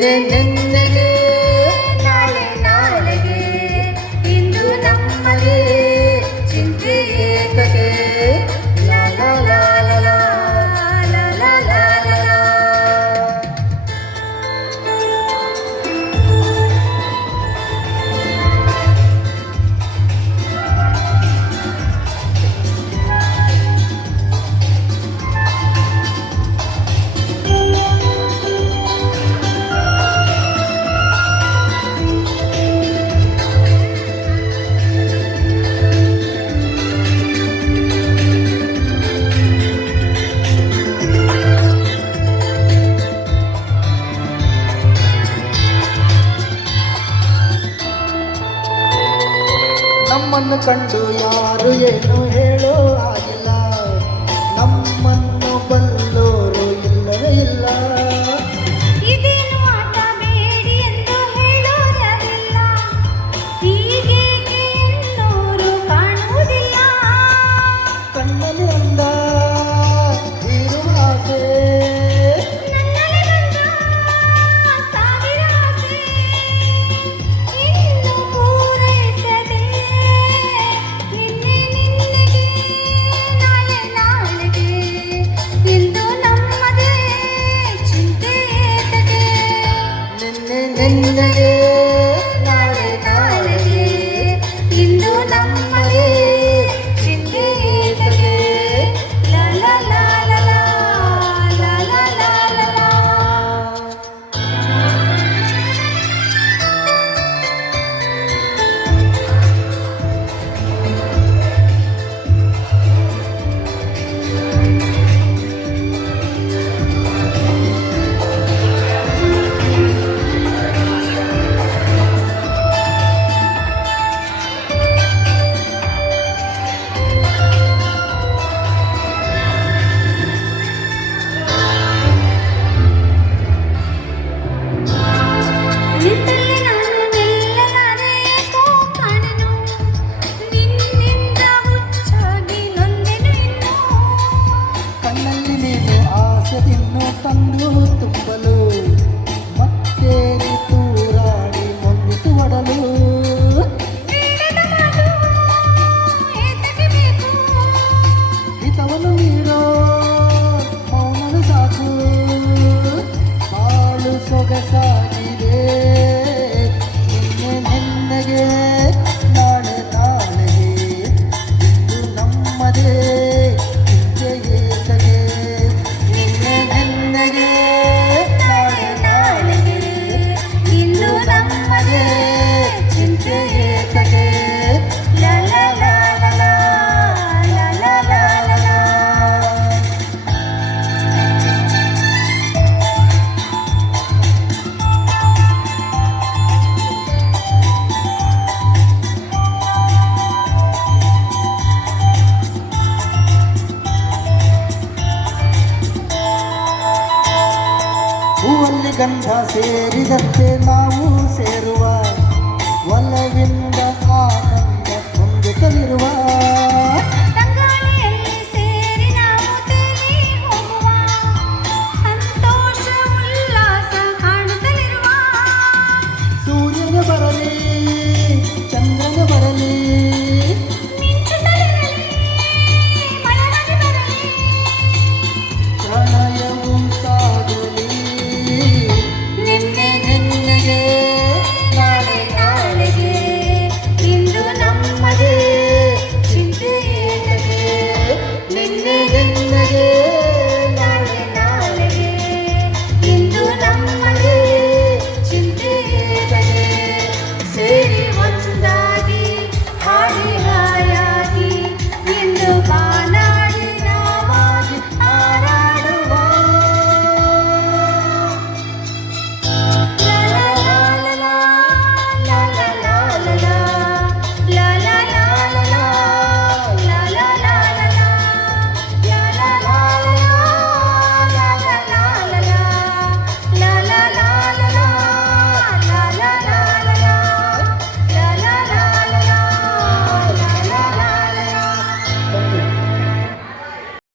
ನಿನ್ನೆ ನಿನ್ನೆಗೆ ನಾಳೆ ನಾಳೆಗೆ ಇಂದು ನಮ್ಮದೇ ಚಿಂತೆ ಏತಕ್ಕೆ ಲಾ ಲಾ ಲಾ ಲಾ ಲಾ ಲಾ ಲಾ ಲಾ ಲಾ. ನಮ್ಮನ್ನು ಕಂಡು ಯಾರು ಏನು ಹೇಳೋ ಆಗಿಲ್ಲ, ನಮ್ಮನ್ನು ಬಲ್ಲೋರು ಇಲ್ಲವೇ ಇಲ್ಲ. ಇದೇನು ಆಟ ಬೇಡಿ ಎಂದು ಹೇಳೋರಿಲ್ಲ, ಹೀಗೇಕೆ ಎನ್ನೋರು ಕಾಣುವುದಿಲ್ಲ. ಕಣ್ಣಲ್ಲಿ ಅಂದ ಇರುವ ಆಸೆ, ನನ್ನಲ್ಲಿ ಬಂದ ಸಾವಿರ ಆಸೆ, ಇನ್ನು ಪೂರೈಸದೆ ನಿನ್ನೆ ನಿನ್ನೆಗೆ ನಾಳೆ ನಾಳೆಗೆ ಇಂದು ನಮ್ಮದೇ ಚಿಂತೆ ಏತಕ್ಕೆ. ನಿನ್ನೆ ನಿನ್ನೆಗೆ ನಾಳೆ ನಾಳೆಗೆ ಇಂದು ನಮ್ಮದೇ ಚಿಂತೆ ಏತಕ್ಕೆ ಲಾ ಲಾ ಲಾ ಲಾ ಲಾ ಲಾ ಲಾ ಲಾ ಲಾ. ನಿನ್ನಲ್ಲಿ ನಾನು ನಿಲ್ಲಲಾರೆ ಏಕೋ ಕಾಣೆನು, ನಿನ್ನಿಂದ ಹುಚ್ಚಾಗಿ ನೊಂದೆನು ಇನ್ನೂ. ಕಣ್ಣಲ್ಲಿ ನೀನು ಆಸೆ ತಿನ್ನು ತಂದು ತುಂಬಲು, ಮತ್ತೇರಿ ತೂರಾಡಿ ಮೊಂದಿತು ಒಡಲು. ಬೇಡದ ಮಾತು ಏತಕ್ಕೆ ಬೇಕು, ಹಿತವನ್ನು ಮೀರೋ ಮೌನವೇ ಸಾಕು, ಹಾಳು ಸೊಗಸಾಗಿದೆ ನಿನ್ನೆ ನಿನ್ನೆಗೆ ನಾಳೆ ನಾಳೆಗೆ ಇಂದು ನಮ್ಮದೇ ಚಿಂತೆ ಏತಕ್ಕೆ. ನಿನ್ನೆ ನಿನ್ನೆಗೆ ನಾಳೆ ನಾಳೆಗೆ ಇಂದು ನಮ್ಮದೇ ಚಿಂತೆ ಏತಕ್ಕೆ ಲಾ ಲಾ ಲಾ ಲಾ ಲಾ ಲಾ ಲಾ ಲಾ ಲಾ. ಹೂವಲ್ಲಿ ಗಂಧ ಸೇರಿದಂತೆ ನಾವು ಸೇರುವ, ಒಲವಿಂದ ಆನಂದ ಹೊಂದುತ್ತಲಿರುವ